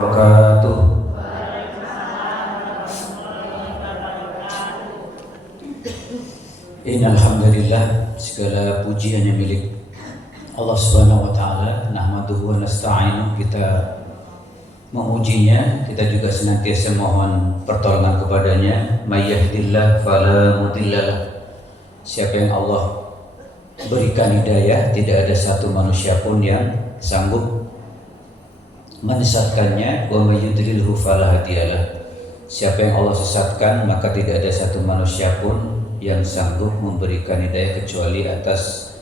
Wabarakatuh. Innalhamdulillah, segala puji hanya milik Allah Subhanahu wa taala. Nahmaduhu wa nasta'inuh, kita memujinya, kita juga senantiasa mohon pertolongan kepadanya. May yahdihillahu fala mudhillalah. Siapa yang Allah berikan hidayah, tidak ada satu manusia pun yang sanggup menyesatkannya. Wa may yudlilhu fala hadiyalah. Siapa yang Allah sesatkan, maka tidak ada satu manusia pun yang sanggup memberikan hidayah kecuali atas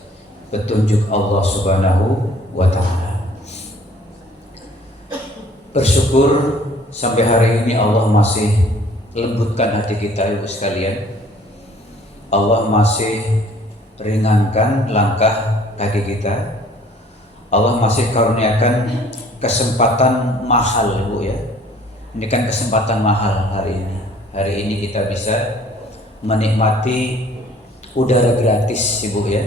petunjuk Allah Subhanahu wa taala. Bersyukur sampai hari ini Allah masih lembutkan hati kita, Ibu sekalian. Allah masih ringankan langkah kaki kita. Allah masih karuniakan kesempatan mahal, Ibu ya. Ini kan kesempatan mahal hari ini. Hari ini kita bisa menikmati udara gratis, Ibu ya.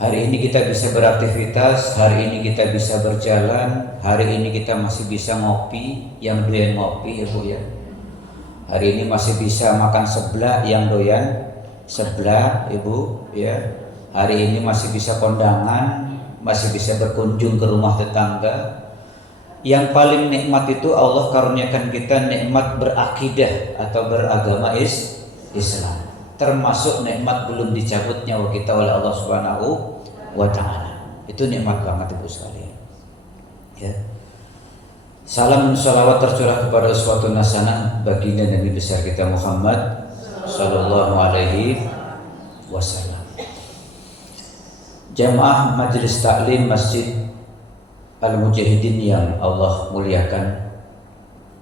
Hari ini kita bisa beraktivitas, hari ini kita bisa berjalan, hari ini kita masih bisa ngopi, yang doyan ngopi, Ibu ya. Hari ini masih bisa makan seblak, yang doyan seblak, Ibu ya. Hari ini masih bisa kondangan, masih bisa berkunjung ke rumah tetangga. Yang paling nikmat itu Allah karuniakan kita nikmat berakidah atau beragama Islam. Termasuk nikmat belum dicabut nyawa kita oleh Allah Subhanahu wa taala. Itu nikmat banget, Ibu sekalian. Ya. Salam dan salawat tercurah kepada uswatun hasanah baginda Nabi besar kita Muhammad sallallahu alaihi wasallam. Jamaah Majelis Taklim Masjid Al-Mujahidin yang Allah muliakan.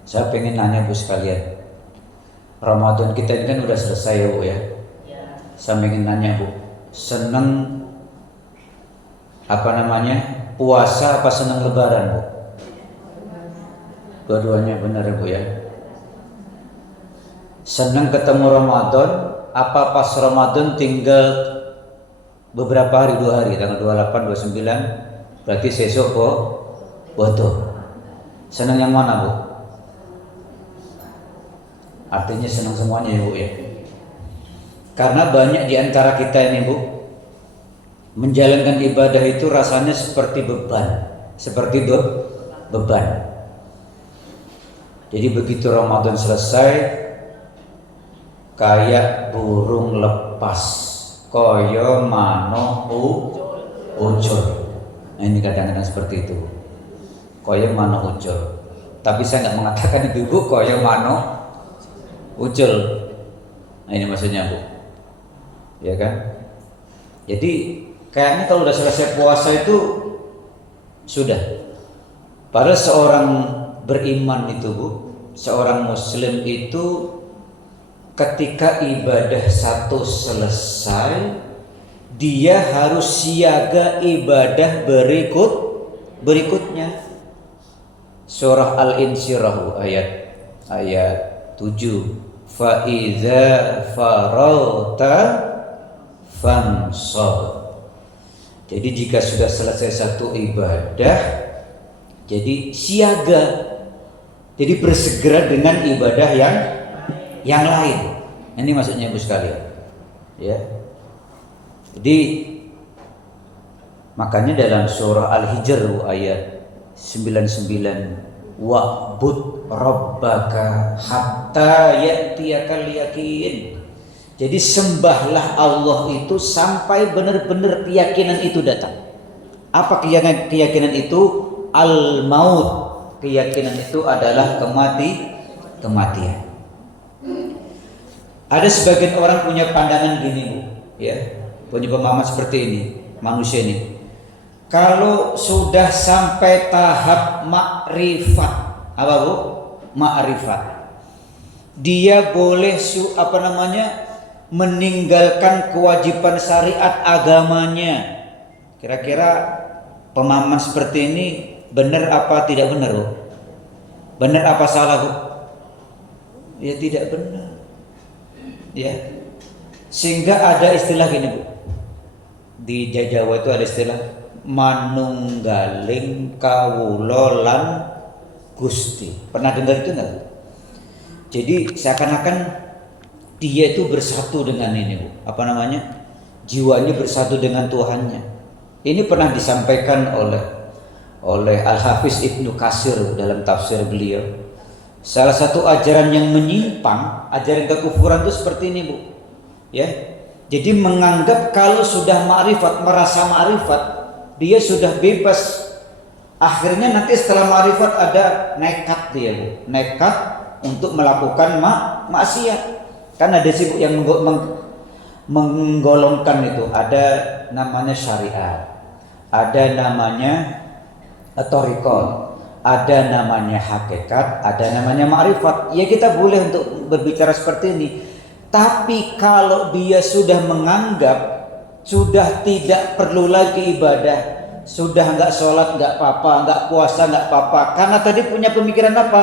Saya pengen nanya Bu sekalian, Ramadan kita ini kan udah selesai ya Bu ya. Saya pengen nanya Bu, seneng puasa apa seneng lebaran Bu? Dua-duanya benar ya Bu ya. Seneng ketemu Ramadan apa pas Ramadan tinggal beberapa hari, 2 hari, tanggal 28, 29, berarti besok kok bodoh. Senang yang mana Bu? Artinya senang semuanya ya Bu ya. Karena banyak di antara kita ini Bu, menjalankan ibadah itu rasanya seperti beban, beban. Jadi begitu Ramadan selesai, kayak burung lepas, koyo mano ucul. Nah ini kadang-kadang seperti itu, koyo mano ucul. Tapi saya nggak mengatakan itu Bu, koyo mano ucul. Nah ini maksudnya Bu, ya kan? Jadi kayaknya kalau udah selesai puasa itu sudah. Padahal seorang beriman itu Bu, seorang muslim itu ketika ibadah satu selesai, dia harus siaga ibadah berikutnya. Surah Al-Insyirah ayat 7. Fa iza farauta fansab. Jadi jika sudah selesai satu ibadah, jadi siaga. Jadi bersegera dengan ibadah yang lain. Ini maksudnya Bu sekalian. Ya. Jadi makanya dalam surah Al-Hijr ayat 99, wa'bud rabbaka hatta ya'tiyakal yaqin. Jadi sembahlah Allah itu sampai benar-benar keyakinan itu datang. Apa keyakinan itu? Al-maut. Keyakinan itu adalah kematian. Ada sebagian orang punya pandangan gini Bu, ya. Punya pemahaman seperti ini, manusia ini. Kalau sudah sampai tahap makrifat, apa Bu? Makrifat. Dia boleh meninggalkan kewajiban syariat agamanya. Kira-kira pemahaman seperti ini benar apa tidak benar Bu? Benar apa salah Bu? Ya tidak benar. Ya. Sehingga ada istilah gini Bu. Di Jawa itu ada istilah manunggaling kawula lan Gusti. Pernah dengar itu enggak? Jadi seakan-akan dia itu bersatu dengan ini, Bu. Apa namanya? Jiwanya bersatu dengan Tuhannya. Ini pernah disampaikan oleh Al-Hafiz Ibnu Katsir dalam tafsir beliau. Salah satu ajaran yang menyimpang, ajaran kekufuran itu seperti ini, Bu. Ya. Jadi menganggap kalau sudah ma'rifat, merasa ma'rifat, dia sudah bebas. Akhirnya nanti setelah ma'rifat ada nekat dia, Bu. Nekat untuk melakukan maksiat. Kan ada sih yang menggolongkan itu, ada namanya syariat, ada namanya thariqah, ada namanya hakikat, ada namanya ma'rifat. Ya kita boleh untuk berbicara seperti ini. Tapi kalau dia sudah menganggap sudah tidak perlu lagi ibadah, sudah enggak sholat enggak apa-apa, enggak puasa enggak apa-apa, karena tadi punya pemikiran apa?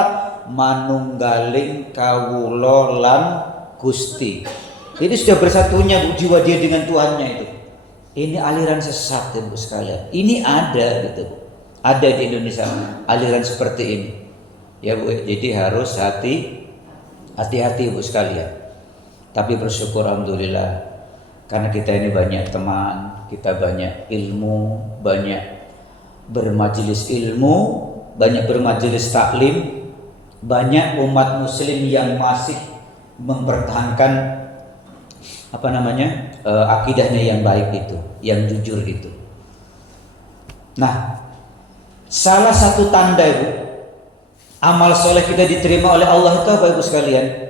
Manunggaling kawula lan Gusti. Jadi sudah bersatunya jiwa dia dengan Tuhannya itu. Ini aliran sesat, Ibu sekalian. Ini ada gitu, Bu. Ada di Indonesia aliran seperti ini. Ya, Bu. Jadi harus hati-hati, Bu sekalian. Tapi bersyukur alhamdulillah karena kita ini banyak teman, kita banyak ilmu, banyak bermajelis ilmu, banyak bermajelis taklim, banyak umat muslim yang masih mempertahankan akidahnya yang baik itu, yang jujur itu. Nah, salah satu tanda, Ibu, amal soleh kita diterima oleh Allah itu apa, Ibu sekalian?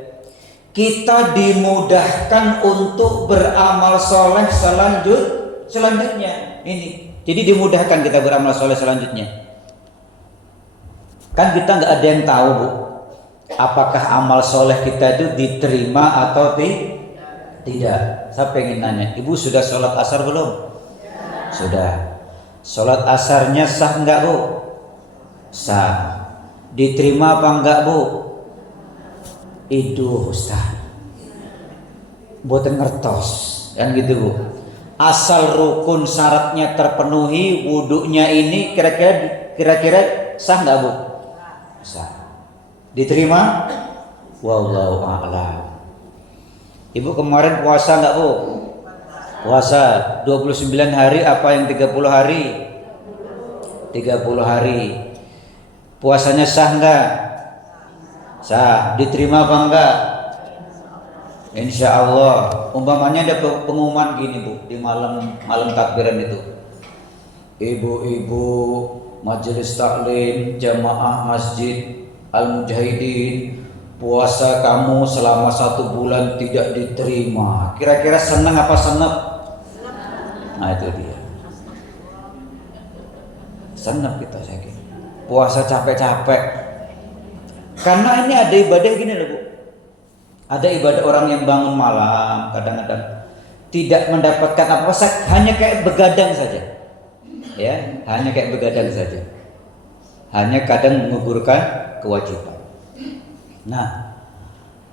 Kita dimudahkan untuk beramal soleh selanjutnya. Ini, jadi dimudahkan kita beramal soleh selanjutnya. Kan kita nggak ada yang tahu, Bu, apakah amal soleh kita itu diterima atau tidak. Saya pengen nanya, Ibu sudah sholat asar belum? Sudah. Sholat asarnya sah enggak, Bu? Sah. Diterima apa enggak, Bu? Itu Ustaz. Boten ngertos, kan gitu, Bu. Asal rukun syaratnya terpenuhi, wudunya ini kira-kira sah enggak, Bu? Sah. Diterima? Wallahu a'lam. Ibu kemarin puasa enggak, Bu? Puasa 29 hari apa yang 30 hari? 30 hari. Puasanya sah enggak? Sah. Diterima apa enggak? Insya Allah. Umpamanya ada pengumuman gini, Bu, di malam takbiran itu. Ibu-ibu majelis taklim jamaah Masjid Al-Mujahidin, puasa kamu selama 1 bulan tidak diterima. Kira-kira senang apa senep? Nah itu dia. Senep kita sakit. Puasa capek-capek. Karena ini ada ibadah gini loh, Bu. Ada ibadah orang yang bangun malam kadang-kadang tidak mendapatkan apa-apa, hanya kayak begadang saja. Ya, hanya kayak begadang saja. Hanya kadang menggugurkan kewajiban. Nah,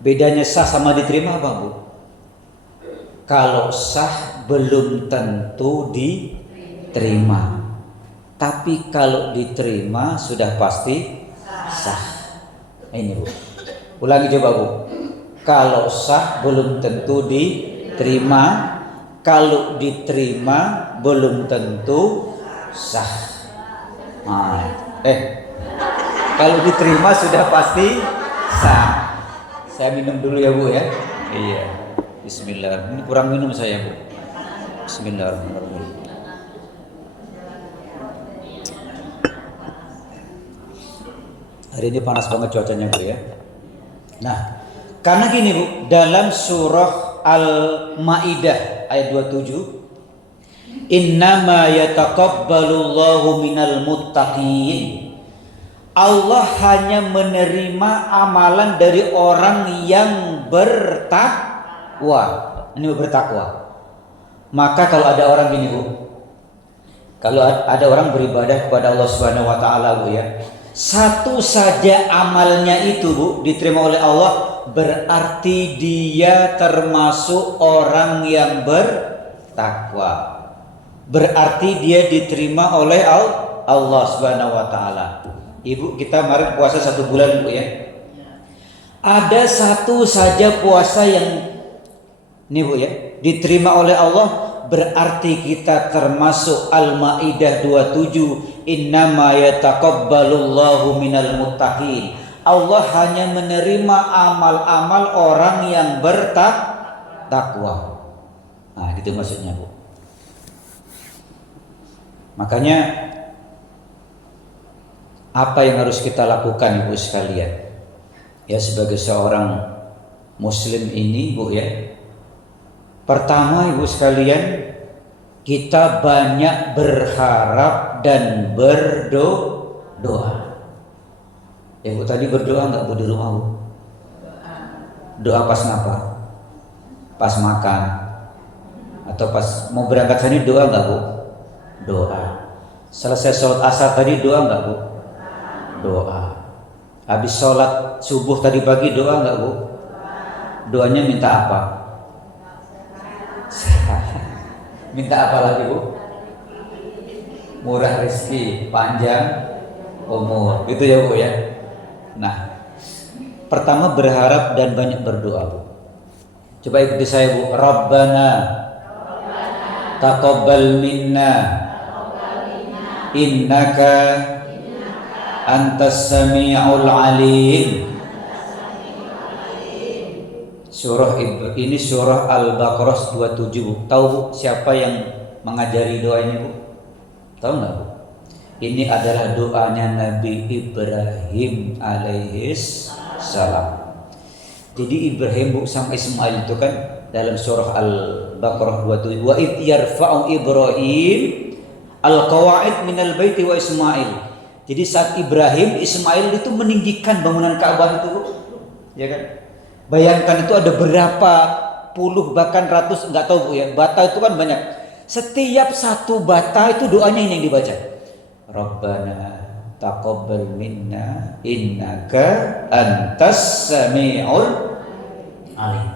bedanya sah sama diterima apa, Bu? Kalau sah belum tentu diterima. Tapi kalau diterima sudah pasti sah. Ini, Bu. Ulangi coba, Bu. Kalau sah belum tentu diterima. Kalau diterima belum tentu sah. Kalau diterima sudah pasti sah. Saya minum dulu ya, Bu ya. Iya. Bismillah. Ini kurang minum saya, Bu. Bismillahirrahmanirrahim. Hari ini panas banget cuacanya, Bu ya. Nah, karena gini, Bu, dalam surah Al-Maidah ayat 27, innama yataqabbalullahu minal muttaqin. Allah hanya menerima amalan dari orang yang bertakwa. Ini bertakwa. Maka kalau ada orang gini, Bu, kalau ada orang beribadah kepada Allah Subhanahu wa taala, Bu ya, satu saja amalnya itu, Bu, diterima oleh Allah, berarti dia termasuk orang yang bertakwa. Berarti dia diterima oleh Allah Subhanahu wa taala. Ibu, kita kemarin puasa 1 bulan, Bu ya. Ada satu saja puasa yang nih Bu ya, diterima oleh Allah, berarti kita termasuk Al-Maidah 27, innama yataqabbalullahu minal muttaqin. Allah hanya menerima amal-amal orang yang bertakwa. Nah, gitu maksudnya, Bu. Makanya apa yang harus kita lakukan, Ibu sekalian? Ya, sebagai seorang muslim ini, Bu ya. Pertama, Ibu sekalian, kita banyak berharap dan berdoa. Ya Bu, tadi berdoa nggak Bu di rumah Bu? Doa pas ngapa? Pas makan? Atau pas mau berangkat tadi doa nggak Bu? Doa. Selesai sholat asar tadi doa nggak Bu? Doa. Habis sholat subuh tadi pagi doa nggak Bu? Doanya minta apa? Minta apa lagi Bu? Murah rezeki, panjang umur, gitu ya Bu ya. Nah, pertama berharap dan banyak berdoa Bu. Coba ikuti saya Bu. Rabbana taqabbal minna innaka antas sami'ul alim. Surah ini surah Al-Baqarah 27 Bu. Tahu Bu siapa yang mengajari doa ini Bu? Tahu nggak Bu? Ini adalah doanya Nabi Ibrahim alaihis salam. Jadi Ibrahim Bu sama Ismail itu kan dalam surah Al-Baqarah 27, wa id yarfa'u Ibrahim al-qawaid minal baiti wa Ismail. Jadi saat Ibrahim, Ismail itu meninggikan bangunan Ka'bah itu Bu. Ya kan? Bayangkan itu ada berapa puluh bahkan ratus, enggak tahu Bu ya. Bata itu kan banyak. Setiap satu bata itu doanya ini yang dibaca. Rabbana taqabbal minna innaka antas sami'ul alim.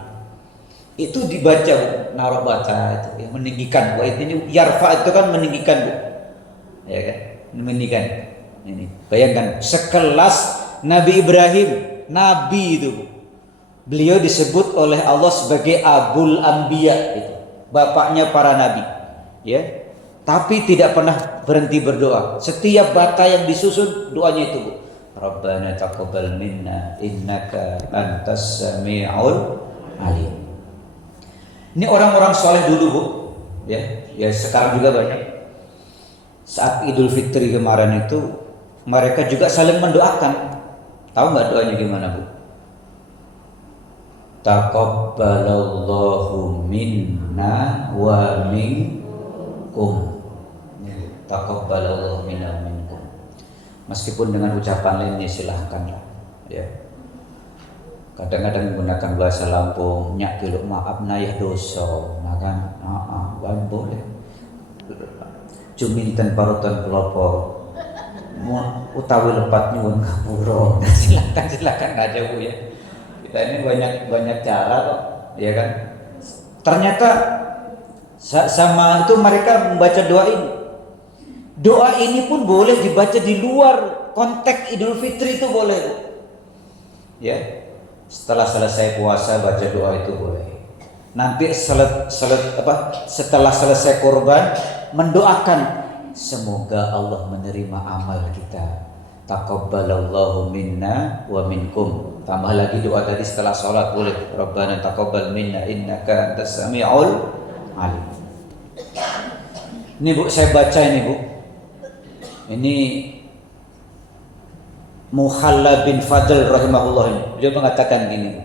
Itu dibaca Bu, naruh bata itu yang meninggikan. Wah, ini yarfa itu kan meninggikan Bu. Ya kan? Meninggikan. Ini. Bayangkan sekelas Nabi Ibrahim, nabi itu Bu. Beliau disebut oleh Allah sebagai Abul Anbiya itu, bapaknya para nabi. Ya. Tapi tidak pernah berhenti berdoa. Setiap bata yang disusun doanya itu Bu. Rabbana taqabbal minna innaka antas sami'ul alim. Ini orang-orang soleh dulu Bu. Ya, sekarang juga banyak. Saat Idul Fitri kemarin itu mereka juga saling mendoakan. Tahu nggak doanya gimana Bu? Taqabbalallahu minna wa minkum. Taqabbalallahu minna wa minkum. Meskipun dengan ucapan lainnya silahkanlah. Ya. Kadang-kadang menggunakan bahasa Lampung, nyak geluk maaf nayah dosa, makan boleh. Juminten parutan pelopor. Utawi lepat nyuwun ngapura. Silakan aja Bu ya. Kita ini banyak cara kok, ya kan? Ternyata sama itu mereka membaca doa ini. Doa ini pun boleh dibaca di luar konteks Idul Fitri itu boleh. Ya. Setelah selesai puasa baca doa itu boleh. Nanti setelah selesai kurban mendoakan semoga Allah menerima amal kita. Taqabbalallahu minna wa minkum. Tambah lagi doa tadi setelah sholat boleh. Rabbana taqabbal minna innaka antas sami'ul alim. Ini Bu, saya baca ini Bu. Ini Muhalla bin Fadl rahimahullah ini. Dia mengatakan gini.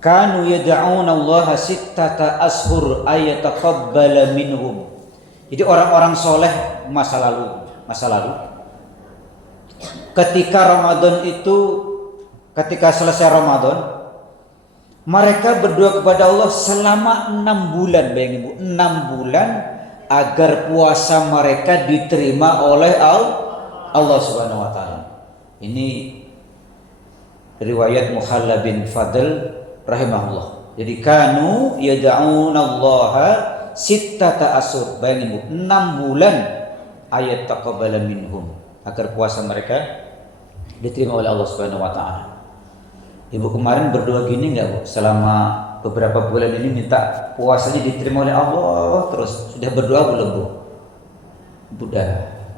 Kanu yad'una Allah sittata ashur ayataqabbala minhum. Jadi orang-orang soleh masa lalu ketika selesai Ramadan mereka berdoa kepada Allah selama 6 bulan. Bayangin Bu, 6 bulan agar puasa mereka diterima oleh Allah Subhanahu wa taala. Ini riwayat Muhalla bin Fadl rahimahullah. Jadi kanu yad'unallaha sittata asur. Bayangin Bu, 6 bulan ayat taqabbala minhum. agar puasa mereka diterima oleh Allah Subhanahu wa taala. Ibu kemarin berdoa gini enggak, Bu? Selama beberapa bulan ini minta puasanya diterima oleh Allah terus. Sudah berdoa belum, Bu? Sudah.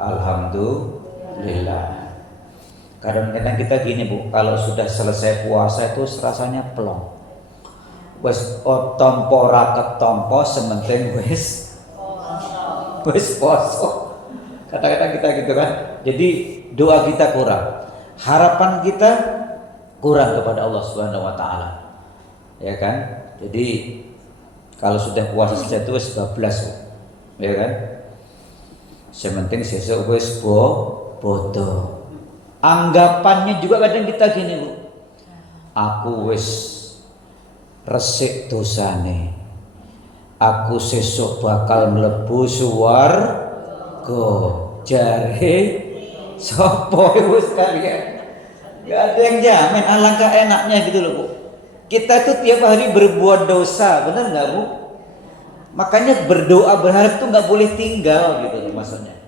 Alhamdulillah. Kadang-kadang kita gini, Bu, kalau sudah selesai puasa itu rasanya plong. Wes tompo ra ketompo sementing wis poso. Kata-kata kita gitu kan. Jadi doa kita kurang. Harapan kita kurang kepada Allah Subhanahu wa taala. Ya kan? Jadi kalau sudah puasa selesai itu wis bablas. Ya kan? Sementing sesuk wis bodoh. Anggapannya juga kadang kita gini, Bu. Aku wis resik dosane, aku sesuk bakal mlebu swarga. Jare sapa iku sekalian? Gak ada yang jamin. Alangkah enaknya gitu loh, Bu. Kita itu tiap hari berbuat dosa, benar nggak, Bu? Makanya berdoa berharap tuh nggak boleh tinggal gitu loh, maksudnya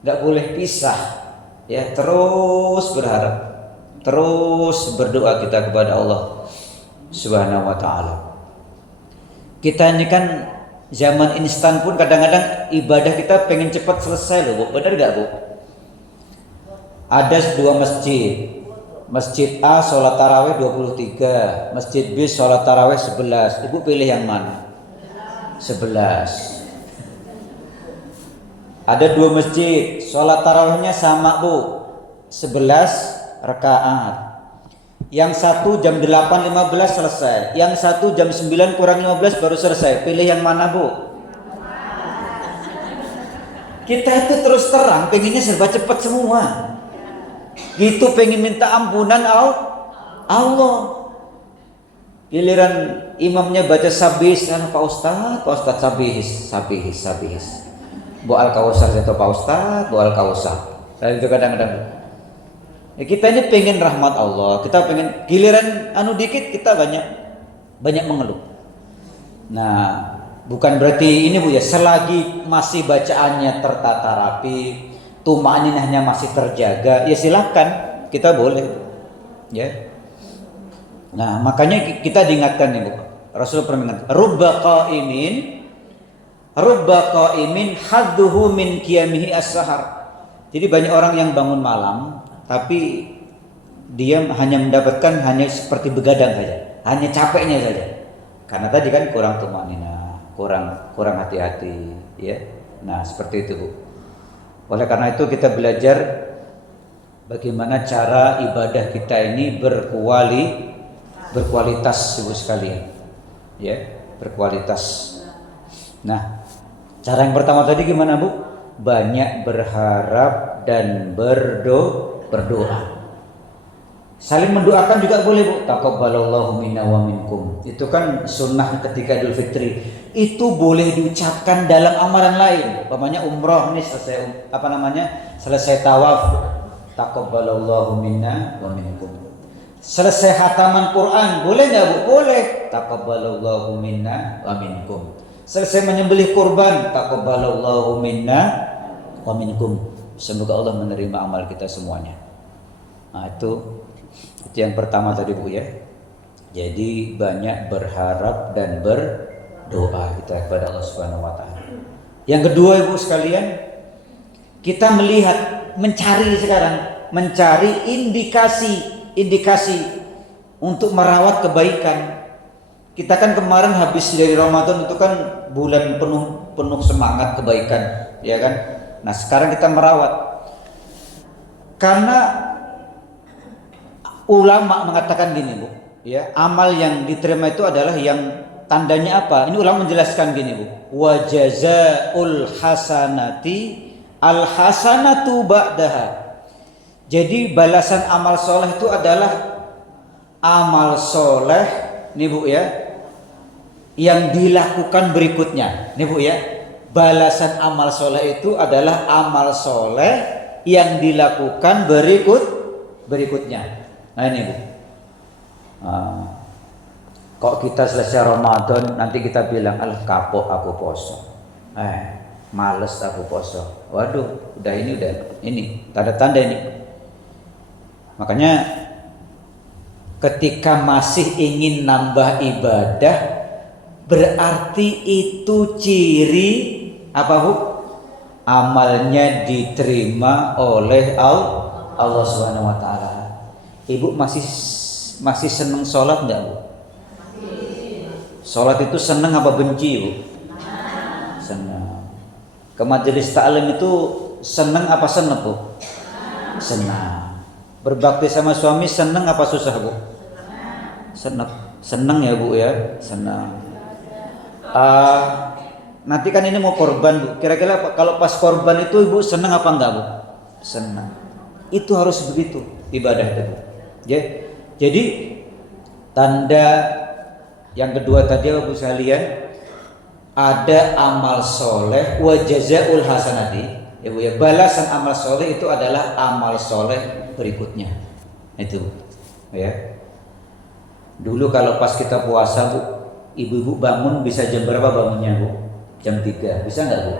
nggak boleh pisah, ya. Terus berharap, terus berdoa kita kepada Allah Subhanahu wa ta'ala. Kita ini kan zaman instan pun kadang-kadang ibadah kita pengen cepat selesai loh, Bu. Benar gak, Bu? Ada dua masjid. Masjid A sholat taraweh 23, Masjid B sholat taraweh 11. Ibu pilih yang mana? 11. Ada dua masjid, sholat tarawehnya sama, Bu. 11 rakaat. Yang satu jam 8.15 selesai, yang satu jam 9 kurang 15 baru selesai. Pilih yang mana, Bu? Kita itu terus terang pengennya serba cepat semua. Gitu pengen minta ampunan Allah. Giliran imamnya baca sabihis, kan Pak Ustaz sabihis. Bu Al-Kausar itu Pak Ustaz, Bu Al-Kausar. Nah, itu kadang-kadang ya, kita ini pengen rahmat Allah, kita pengen giliran dikit kita banyak mengeluh. Nah, bukan berarti ini, Bu, ya, selagi masih bacaannya tertata rapi, tumaninahnya masih terjaga, ya silakan kita boleh, ya. Nah, makanya kita diingatkan nih, Bu. Rasul pernah mengatakan, rubba qaimin hadduhu min qiyamihi as-sahar. Jadi banyak orang yang bangun malam tapi dia hanya mendapatkan hanya seperti begadang saja, hanya capeknya saja. Karena tadi kan kurang tumanina, kurang hati-hati, ya. Nah, seperti itu, Bu. Oleh karena itu kita belajar bagaimana cara ibadah kita ini berkualitas, Ibu sekalian. Ya, berkualitas. Nah, cara yang pertama tadi gimana, Bu? Banyak berharap dan berdoa. Saling mendoakan juga boleh, Bu. Taqabbalallahu minna wa minkum. Itu kan sunnah ketika Idul Fitri. Itu boleh diucapkan dalam amalan lain. Umpamanya umroh nih selesai tawaf. Taqabbalallahu minna wa minkum. Selesai khataman Quran, boleh enggak, Bu? Boleh. Taqabbalallahu minna wa minkum. Selesai menyembelih kurban, taqabbalallahu minna wa minkum. Semoga Allah menerima amal kita semuanya. Nah, itu yang pertama tadi, Bu, ya. Jadi banyak berharap dan berdoa kita kepada Allah Subhanahu wa taala. Yang kedua, Ibu sekalian, kita mencari indikasi untuk merawat kebaikan. Kita kan kemarin habis dari Ramadan itu kan bulan penuh semangat kebaikan, ya kan? Nah, sekarang kita merawat. Karena ulama mengatakan gini, Bu, ya, amal yang diterima itu adalah yang tandanya apa? Ini ulama menjelaskan gini, Bu. Wa jazaa'ul hasanati al hasanatu ba'daha. Jadi balasan amal soleh itu adalah amal soleh, nih, Bu, ya, yang dilakukan berikutnya. Nih, Bu, ya, balasan amal soleh itu adalah amal soleh yang dilakukan berikutnya. Nah, ini, Bu. Kok kita selesai Ramadan nanti kita bilang kapok aku poso, males aku poso. Waduh, udah Ini tanda-tanda ini. Makanya ketika masih ingin nambah ibadah, berarti itu ciri apa Bu? Amalnya diterima oleh Allah Subhanahu wa taala. Ibu masih senang sholat enggak Bu? Sholat itu senang apa benci Bu? Senang. Ke majelis ta'lim itu senang apa senang Bu? Senang. Berbakti sama suami senang apa susah Bu? Senang. Senang ya Bu ya, senang. Nanti kan ini mau korban Bu. Kira-kira kalau pas korban itu Ibu senang apa enggak Bu? Senang. Itu harus begitu ibadah itu Bu. Ya. Jadi tanda yang kedua tadi Bapak sekalian, ada amal soleh wa jazaul hasanati. Ya Bu ya, balasan amal soleh itu adalah amal soleh berikutnya. Itu ya. Dulu kalau pas kita puasa Bu, ibu-ibu bangun bisa jam berapa bangunnya Bu? Jam 3. Bisa enggak Bu?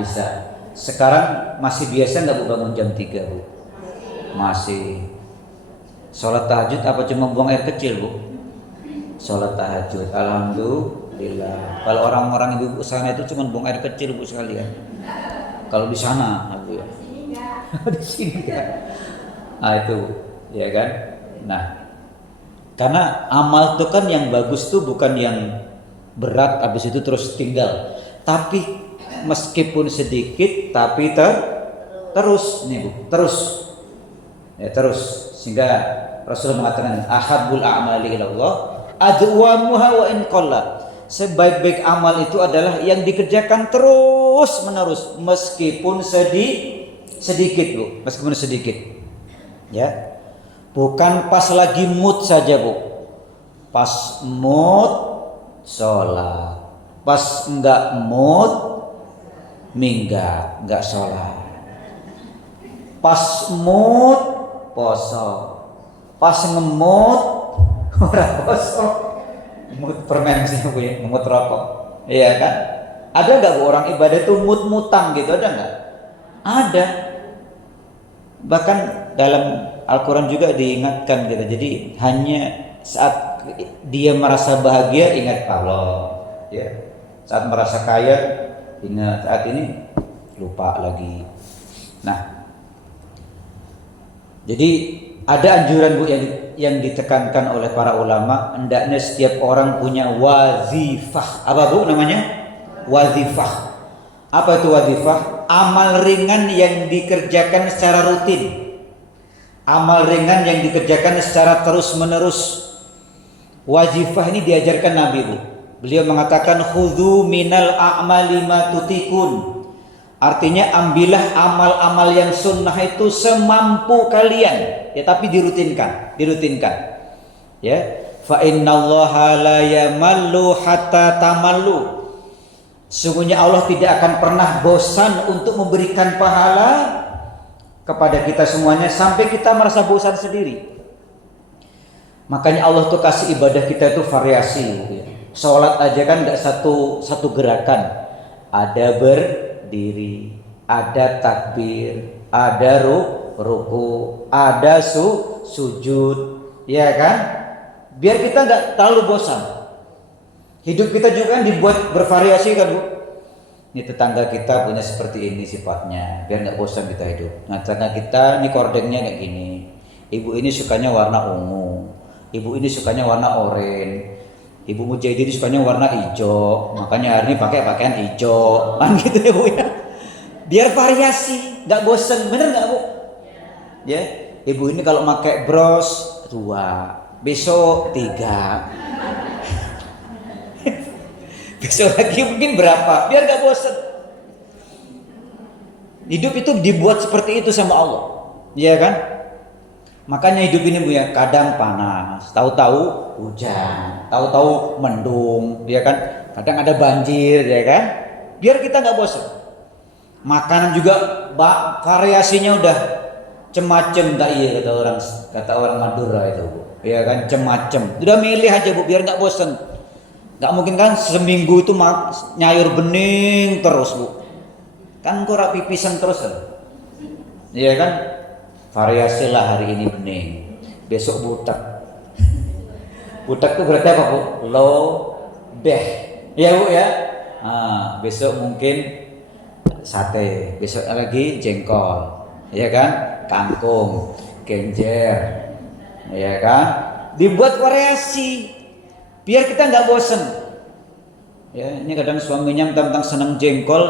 Bisa. Sekarang masih biasa enggak Bu bangun jam 3 Bu? Masih. Sholat tahajud apa cuma buang air kecil Bu? Sholat tahajud. Alhamdulillah. Kalau orang-orang ibu sana itu cuma buang air kecil Bu sekalian. Kalau di sana Bu ya. Di sini kan. Nah itu ya kan. Nah, karena amal itu kan yang bagus tuh bukan yang berat habis itu terus tinggal. Tapi meskipun sedikit tapi terus nih Bu, terus. Ya terus sehingga Rasul mengatakan ahabbul a'mali ilallah adwamuha wa in qalla. Sebaik-baik amal itu adalah yang dikerjakan terus menerus meskipun sedikit Bu, meskipun sedikit. Ya. Bukan pas lagi mood saja Bu. Pas mood sholat. Pas enggak mood minggat, enggak sholat. Pas mood poso. Pas ngemut ora poso. Mood permen sih Bu ya, ngemut rokok. Iya kan? Ada enggak Bu orang ibadah itu mut-mutang gitu, ada enggak? Ada. Bahkan dalam Al-Quran juga diingatkan gitu. Jadi hanya saat dia merasa bahagia ingat Allah, ya. Saat merasa kaya ingat, saat ini lupa lagi. Nah, jadi ada anjuran Bu yang ditekankan oleh para ulama, hendaknya setiap orang punya wazifah. Apa Bu namanya? Wazifah. Apa itu wazifah? Amal ringan yang dikerjakan secara rutin. Amal ringan yang dikerjakan secara terus-menerus. Wazifah ini diajarkan Nabi Bu. Beliau mengatakan khudhu minal a'mali ma tutikun. Artinya ambillah amal-amal yang sunnah itu semampu kalian, ya tapi dirutinkan. Ya. Fa innallaha la yamallu hatta tamallu. Sungguhnya Allah tidak akan pernah bosan untuk memberikan pahala kepada kita semuanya sampai kita merasa bosan sendiri. Makanya Allah tuh kasih ibadah kita itu variasi. Ya. Sholat aja kan nggak satu gerakan. Ada berdiri, ada takbir, ada ruku, ada sujud, ya kan? Biar kita nggak terlalu bosan. Hidup kita juga kan dibuat bervariasi kan Bu? Ini tetangga kita punya seperti ini sifatnya, biar nggak bosan kita hidup. Nah tetangga kita ini kordengnya kayak gini. Ibu ini sukanya warna ungu, ibu ini sukanya warna oranye. Ibu Mujahidin sukanya warna hijau, makanya hari ini pakai pakaian hijau, kan gitu ya Bu ya. Biar variasi, nggak bosen, bener nggak Bu? Ya, ibu ini kalau pakai bros 2, besok 3, besok lagi mungkin berapa, biar nggak bosen. Hidup itu dibuat seperti itu sama Allah, ya kan? Makanya hidup ini Bu ya, kadang panas, tahu-tahu hujan, tahu-tahu mendung, ya kan? Kadang ada banjir, ya kan? Biar kita nggak bosan. Makanan juga variasinya udah cemacem, tak iya kata orang Madura itu Bu, ya kan? Cemacem. Udah milih aja Bu, biar nggak bosan. Nggak mungkin kan seminggu itu nyayur bening terus Bu. Kan kok pipisan terus kan? Iya kan? Variasi lah, hari ini bening, besok butak. Butak itu berarti apa Bu? Low deh. Ya Bu ya. Besok mungkin sate, besok lagi jengkol, ya kan? Kangkung, genjer, ya kan? Dibuat variasi biar kita nggak bosen. Ya, ini kadang suaminya tentang senang jengkol,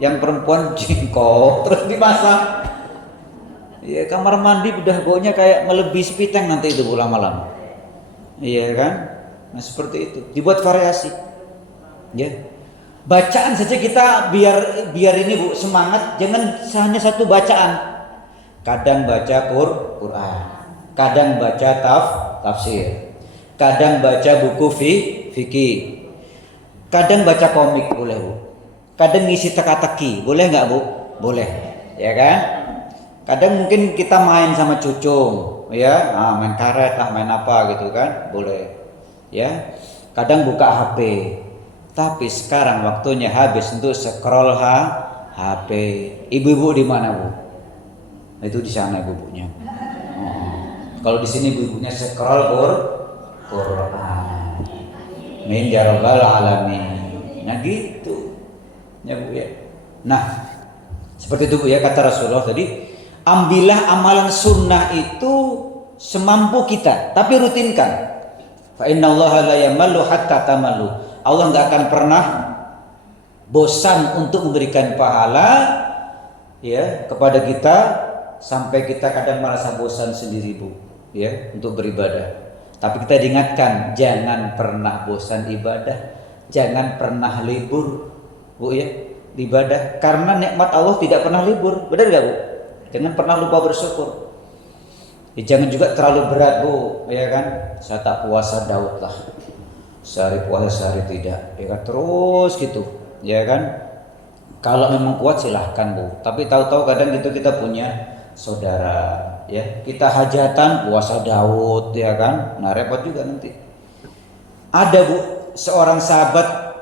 yang perempuan jengkol terus dimasak. Ya, kamar mandi udah baunya kayak melebihi sepiteng nanti itu pulang malam. Iya kan? Nah seperti itu, dibuat variasi. Ya. Bacaan saja kita biar ini Bu semangat, jangan hanya satu bacaan. Kadang baca Quran, kadang baca tafsir, kadang baca buku fikih, kadang baca komik boleh Bu. Kadang ngisi teka-teki, boleh nggak Bu? Boleh, ya kan? Kadang mungkin kita main sama cucung, ya, main karet lah, main apa gitu kan, boleh, ya. Kadang buka HP, tapi sekarang waktunya habis untuk scroll HP. Ibu-ibu di mana Bu? Itu di sana ibu-ibunya. Kalau di sini ibu-ibunya scroll Quran. Min ya rabbal alamin. Nah gitu, ya Bu ya. Nah seperti itu Bu ya, kata Rasulullah tadi. Ambillah amalan sunnah itu semampu kita, tapi rutinkan. Fa innallaha la yamallu hatta tamallu. Allah nggak akan pernah bosan untuk memberikan pahala ya kepada kita sampai kita kadang merasa bosan sendiri Bu ya untuk beribadah. Tapi kita diingatkan jangan pernah bosan ibadah, jangan pernah libur Bu ya ibadah, karena nikmat Allah tidak pernah libur. Benar nggak Bu? Jangan pernah lupa bersyukur. Ya, jangan juga terlalu berat Bu, ya kan? Saya tak puasa Daud lah, sehari puasa sehari tidak, ya kan? Terus gitu, ya kan? Kalau memang kuat silahkan Bu. Tapi tahu-tahu kadang gitu kita punya saudara, ya kita hajatan puasa Daud, ya kan? Nah repot juga nanti. Ada Bu seorang sahabat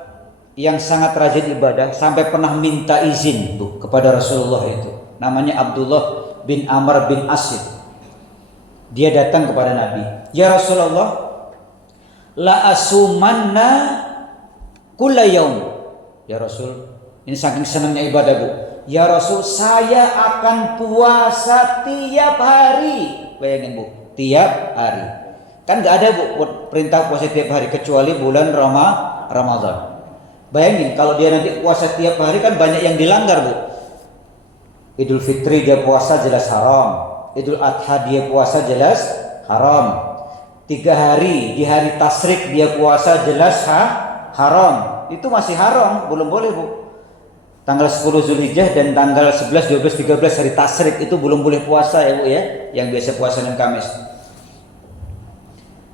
yang sangat rajin ibadah sampai pernah minta izin Bu kepada Rasulullah itu. Namanya Abdullah bin Amr bin Asid. Dia datang kepada Nabi, ya Rasulullah, la asumanna kulla yaum. Ya Rasul, ini saking senangnya ibadah Bu. Ya Rasul, saya akan puasa tiap hari. Bayangin Bu, tiap hari. Kan nggak ada Bu perintah puasa tiap hari kecuali bulan Ramadan. Bayangin kalau dia nanti puasa tiap hari kan banyak yang dilanggar Bu. Idul Fitri dia puasa jelas haram, Idul Adha dia puasa jelas haram. 3 hari di hari Tasyrik dia puasa jelas haram. Itu masih haram, belum boleh Bu. Tanggal 10 Zulhijjah dan tanggal 11, 12, 13 hari Tasyrik itu belum boleh puasa ya Bu ya, yang biasa puasa Senin Kamis.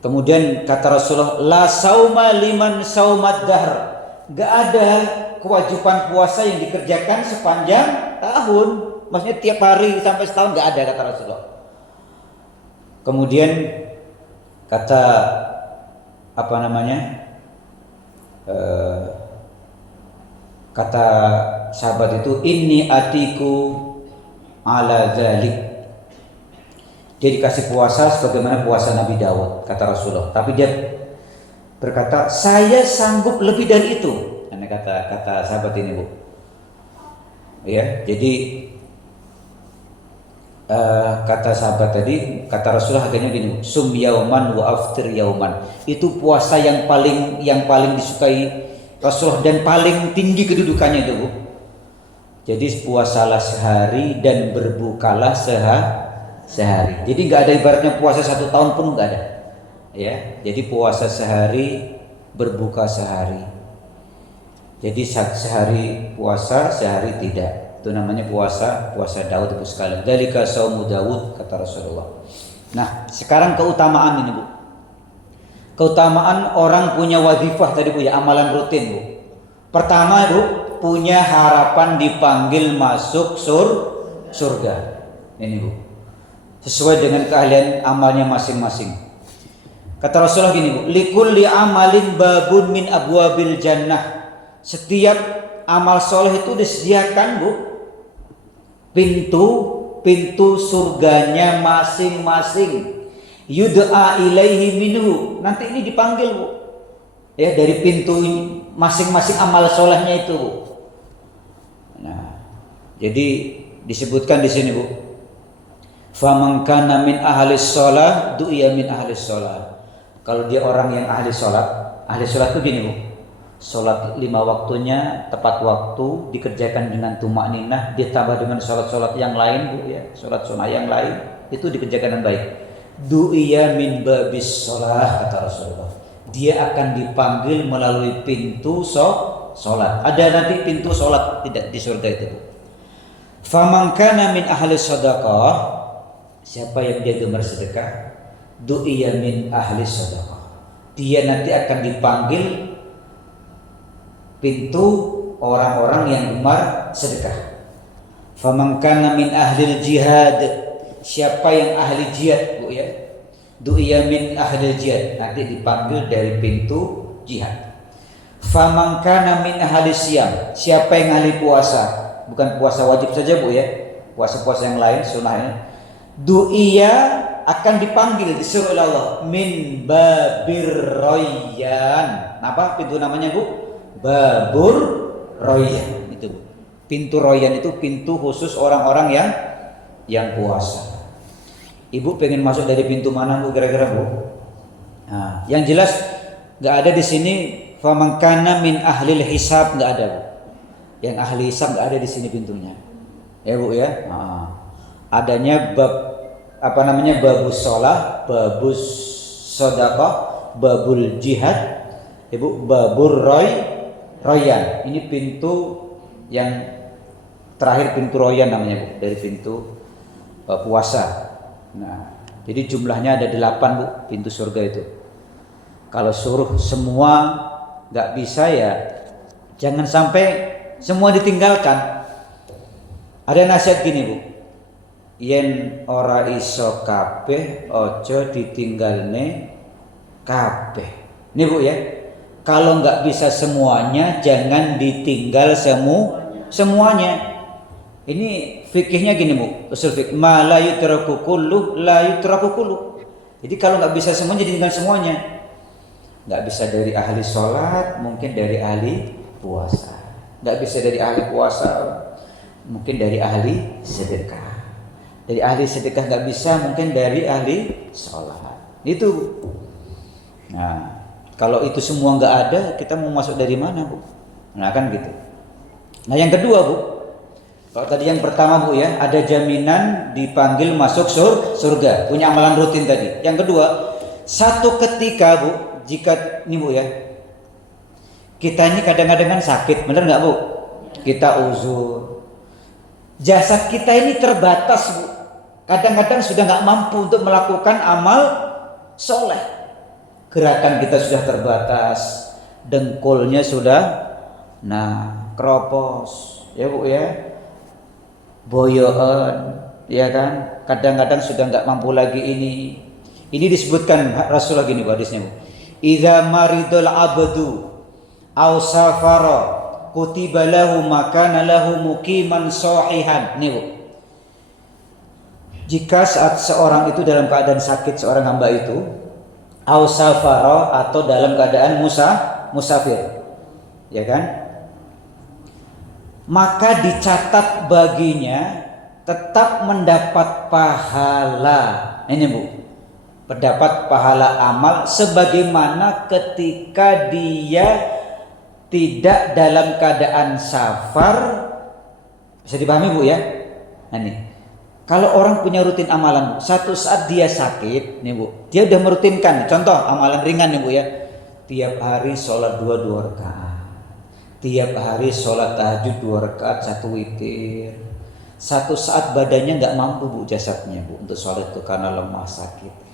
Kemudian kata Rasulullah, la sauma liman saumad dahr. Gak ada kewajiban puasa yang dikerjakan sepanjang tahun. Maksudnya tiap hari sampai setahun nggak ada, kata Rasulullah. Kemudian kata kata sahabat itu, inni atiku ala dzalik. Dia dikasih puasa sebagaimana puasa Nabi Daud, kata Rasulullah. Tapi dia berkata, saya sanggup lebih dari itu. Ini kata sahabat ini Bu. Ya, jadi kata sahabat tadi, kata Rasulullah akhirnya gini, sum yauman wa aftir yauman. Itu puasa yang paling disukai Rasulullah dan paling tinggi kedudukannya itu Bu. Jadi puasalah sehari dan berbukalah sehari. Jadi nggak ada ibaratnya puasa 1 tahun pun nggak ada. Ya, jadi puasa sehari, berbuka sehari. Jadi sehari puasa, sehari tidak. Itu namanya puasa Daud Ibu sekalian. Dzalika saumu Daud, kata Rasulullah. Nah, sekarang keutamaan ini Bu. Keutamaan orang punya wazifah tadi Bu ya, amalan rutin Bu. Pertama Bu, punya harapan dipanggil masuk surga. Ini Bu. Sesuai dengan keahlian amalnya masing-masing. Kata Rasulullah gini Bu, likulli amalin babun min abwabil jannah. Setiap amal soleh itu disediakan Bu pintu pintu surganya masing-masing. Yud'a ilaihi minhu. Nanti ini dipanggil, Bu. Ya, dari pintu masing-masing amal solehnya itu, Bu. Nah, jadi disebutkan di sini, Bu. Faman kana min ahli shalah du'iya min ahli shalah. Kalau dia orang yang ahli sholat itu gini, Bu. Sholat 5 waktunya tepat waktu, dikerjakan dengan tumakninah, ditambah dengan sholat-sholat yang lain, Bu, ya, sholat sunnah yang lain, itu dikerjakan dengan baik. Du'iya min babis sholah, kata Rasulullah. Dia akan dipanggil melalui pintu sholat. Ada nanti pintu sholat tidak di surga itu, Bu. Faman kana min ahli sadaqah, siapa yang dia gemar sedekah, du'iya min ahli sadaqah. Dia nanti akan dipanggil pintu orang-orang yang gemar sedekah. Faman kana min ahli jihad, siapa yang ahli jihad, Bu, ya, du'iya min ahli jihad, nanti dipanggil dari pintu jihad. Faman kana min ahli siyam, siapa yang ahli puasa, bukan puasa wajib saja, Bu, ya, puasa-puasa yang lain sunnahnya, du'iya akan dipanggil, disuruh oleh Allah, min babir royan. Apa pintu namanya, Bu? Babur royan itu, Bu. Pintu royan itu pintu khusus orang-orang yang puasa. Ibu pengen masuk dari pintu mana, Bu, kira-kira, Bu? Nah, yang jelas nggak ada di sini faman kana min ahlil hisab, nggak ada, Bu. Yang ahli hisab nggak ada di sini pintunya, ya, Bu, ya. Nah, adanya babus sholah, babus sodaqah, babul jihad, Ibu, babur royan. Ini pintu yang terakhir, pintu royan namanya, Bu, dari pintu puasa. Nah, jadi jumlahnya ada 8, Bu, pintu surga itu. Kalau suruh semua nggak bisa, ya jangan sampai semua ditinggalkan. Ada nasihat gini, Bu, yen ora iso kabeh ojo ditinggalne kabeh. Ini, Bu, ya, kalau nggak bisa semuanya jangan ditinggal semuanya. Ini fikihnya gini, Bu, usul fikih, ma la yutraku kullu la yutraku kullu. Jadi kalau nggak bisa semuanya ditinggal semuanya. Nggak bisa dari ahli sholat, mungkin dari ahli puasa. Nggak bisa dari ahli puasa, mungkin dari ahli sedekah. Dari ahli sedekah nggak bisa, mungkin dari ahli sholat. Itu. Nah, kalau itu semua nggak ada, kita mau masuk dari mana, Bu? Nah, kan gitu. Nah, yang kedua, Bu, kalau tadi yang pertama, Bu, ya, ada jaminan dipanggil masuk surga, punya amalan rutin tadi. Yang kedua, satu ketika, Bu, jika ini, Bu, ya, kita ini kadang-kadang kan sakit, benar nggak, Bu? Kita uzur, jasad kita ini terbatas, Bu. Kadang-kadang sudah nggak mampu untuk melakukan amal soleh. Gerakan kita sudah terbatas, dengkulnya sudah, keropos, ya, Bu, ya, boyoan, ya kan. Kadang-kadang sudah nggak mampu lagi ini. Ini disebutkan Rasulullah gini, Bu, hadisnya, Bu. Idza maridul abdu aw safara kutiba lahu makana lahu muqiman sahihan. Nih, Bu. Jika saat seorang itu dalam keadaan sakit, seorang hamba itu, aw safara, atau dalam keadaan musafir, ya kan, maka dicatat baginya tetap mendapat pahala. Ini, Bu, mendapat pahala amal sebagaimana ketika dia tidak dalam keadaan safar. Bisa dipahami, Bu, ya? Nah, nih, kalau orang punya rutin amalan, Bu, satu saat dia sakit, nih, Bu, dia udah merutinkan. Contoh amalan ringan, nih, Bu, ya, tiap hari sholat 2 rakaat, tiap hari sholat tahajud 2 rakaat, 1 witir. Satu saat badannya nggak mampu, Bu, jasadnya, Bu, untuk sholat itu karena lemah sakit.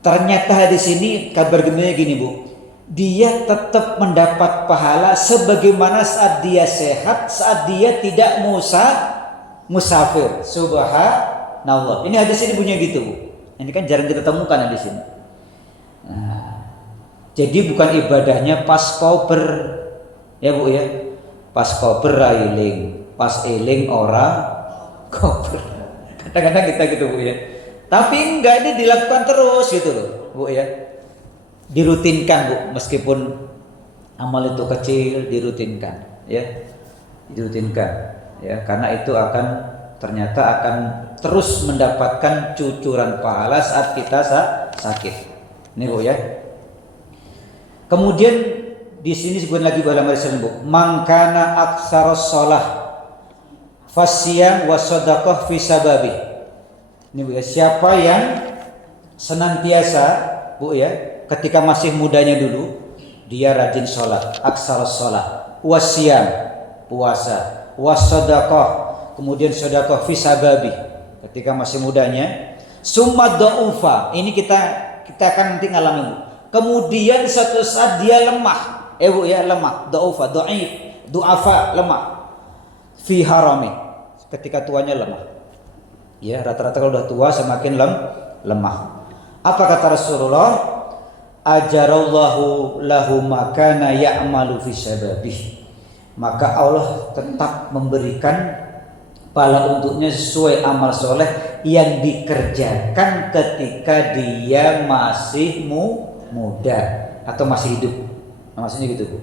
Ternyata di sini kabar gembiranya gini, Bu, dia tetap mendapat pahala sebagaimana saat dia sehat, saat dia tidak musafir. Subhanallah. Ini hadis ini punya gitu, Bu. Ini kan jarang kita temukan hadis ini. Nah, jadi bukan ibadahnya pas kober, ya, Bu, ya, pas kober railing, pas eling ora kober. Kan Kadang-kadang kita gitu Bu ya. Tapi enggak, ini dilakukan terus gitu loh Bu ya. Dirutinkan Bu, meskipun amal itu kecil dirutinkan ya. Dirutinkan ya, karena itu ternyata akan terus mendapatkan cucuran pahala saat kita sakit. Ini Bu ya. Kemudian di sini disebut lagi dalam hadis Bu, mangkana aksaros shalah fasyam wa shadaqah fi sababi. Ini Bu ya, siapa yang senantiasa Bu ya, ketika masih mudanya dulu dia rajin sholat, aksaros shalah, wasyam puasa, wasadaqah kemudian sedekah fi sababi ketika masih mudanya, summa dhaufa, ini kita akan nanti ngalamin Bu. Kemudian suatu saat dia lemah, Bu ya, lemah, dhaufa, dhaif, du'afa, lemah. Fi harami, ketika tuanya lemah. Ya, rata-rata kalau udah tua semakin lemah. Apa kata Rasulullah? Ajarallahu lahu makana ya'malu fi sababih. Maka Allah tetap memberikan pahala untuknya sesuai amal soleh yang dikerjakan ketika dia masih muda atau masih hidup. Maksudnya gitu Bu.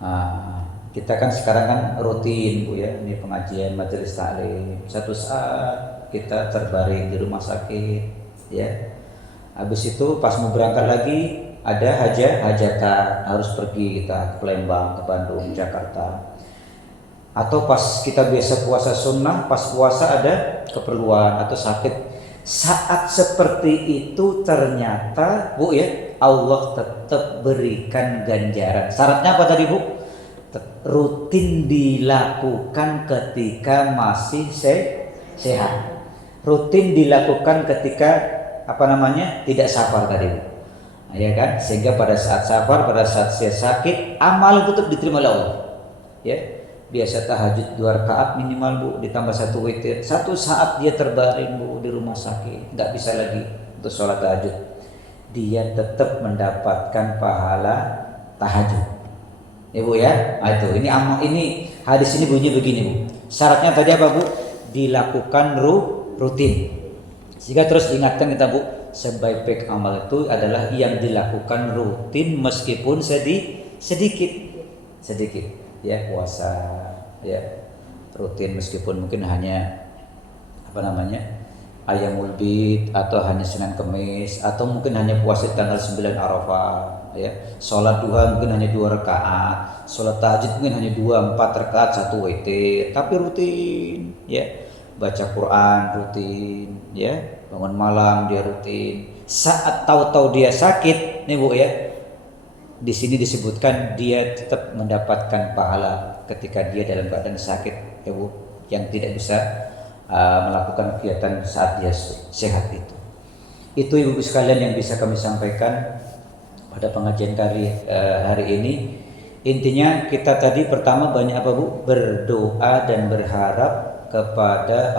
Nah, kita kan sekarang kan rutin Bu ya, ini pengajian majelis taklim. Satu saat kita terbaring di rumah sakit ya. Habis itu pas mau berangkat lagi ada hajatan, harus pergi kita ke Palembang, ke Bandung, Jakarta. Atau pas kita biasa puasa sunnah, pas puasa ada keperluan atau sakit. Saat seperti itu ternyata Bu ya, Allah tetap berikan ganjaran. Syaratnya apa tadi Bu? Rutin dilakukan ketika masih sehat. Rutin dilakukan ketika tidak safar tadi Bu. Ya kan? Sehingga pada saat safar, pada saat saya sakit, amal tetap diterima oleh Allah. Ya. Biasa tahajud 2 rakaat minimal Bu, ditambah 1 witir. Satu saat dia terbaring Bu di rumah sakit, nggak bisa lagi untuk sholat tahajud, dia tetap mendapatkan pahala tahajud. Ya Bu ya, itu ini hadis ini bunyi begini Bu. Syaratnya tadi apa Bu? Dilakukan rutin. Sehingga terus diingatkan kita Bu, sebaik-baik amal itu adalah yang dilakukan rutin meskipun sedikit. Ya, puasa ya rutin meskipun mungkin hanya Ayyamul Bid atau hanya Senin Kemis atau mungkin hanya puasa tanggal 9 Arafah ya. Salat duha mungkin hanya 2 rakaat, salat tahajud mungkin hanya 2-4 rakaat 1 witir, tapi rutin ya. Baca Quran rutin ya, bangun malam dia rutin. Saat tahu-tahu dia sakit nih Bu ya, di sini disebutkan dia tetap mendapatkan pahala ketika dia dalam keadaan sakit ya Bu, yang tidak bisa melakukan kegiatan saat dia sehat itu. Itu Ibu sekalian yang bisa kami sampaikan pada pengajian hari ini. Intinya kita tadi pertama banyak apa Bu? Berdoa dan berharap kepada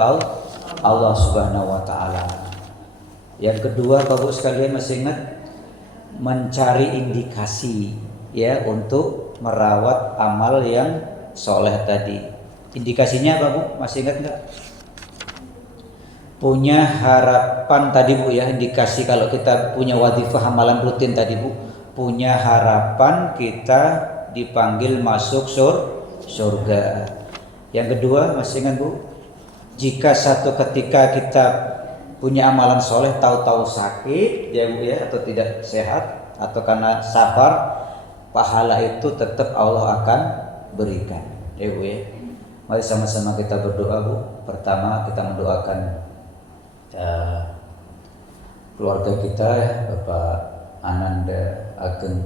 Allah Subhanahu wa taala. Yang kedua Bapak sekalian masih ingat mencari indikasi ya untuk merawat amal yang soleh tadi. Indikasinya apa Bu? Masih ingat enggak? Punya harapan tadi Bu ya, indikasi kalau kita punya wadifah amalan rutin tadi Bu, punya harapan kita dipanggil masuk surga. Yang kedua masih ingat Bu? Jika satu ketika kita punya amalan soleh tahu-tahu sakit ya Bu ya, atau tidak sehat atau karena safar, pahala itu tetap Allah akan berikan ya Bu ya. Mari sama-sama kita berdoa Bu. Pertama kita mendoakan keluarga kita Bapak Ananda Ageng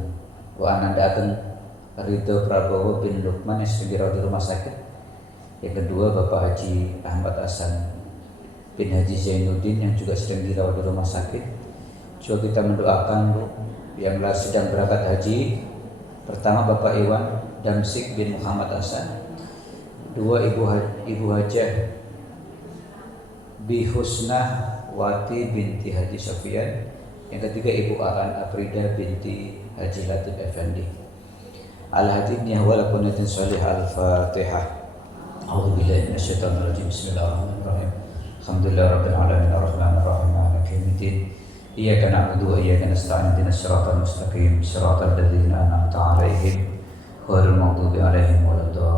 Ridho Prabowo bin Lukman yang sedang dirawat di rumah sakit. Yang kedua Bapak Haji Ahmad Hasan bin Haji Zainuddin yang juga sedang dirawat di rumah sakit. Coba kita mendoakan Bu yang sedang berangkat haji. Pertama Bapak Iwan Damsik bin Muhammad Hasan. Dua Ibu Hajah Bi Husnah Wati binti Haji Sofian. Yang ketiga Ibu Aan Afrida binti Haji Latif Effendi. Al-Hadidniyah wa lakunatin salih al-Fatihah. A'udzu billahi minasyaitonir rajim. Bismillahirrahmanirrahim. Alhamdulillah rabbil alamin arrahmanir rahim maliki yaumiddin. Iyyaka na'budu wa iyyaka nasta'in ihdinas siratal mustaqim siratal ladzina an'amta 'alaihim ghairil maghdubi 'alaihim waladdallin.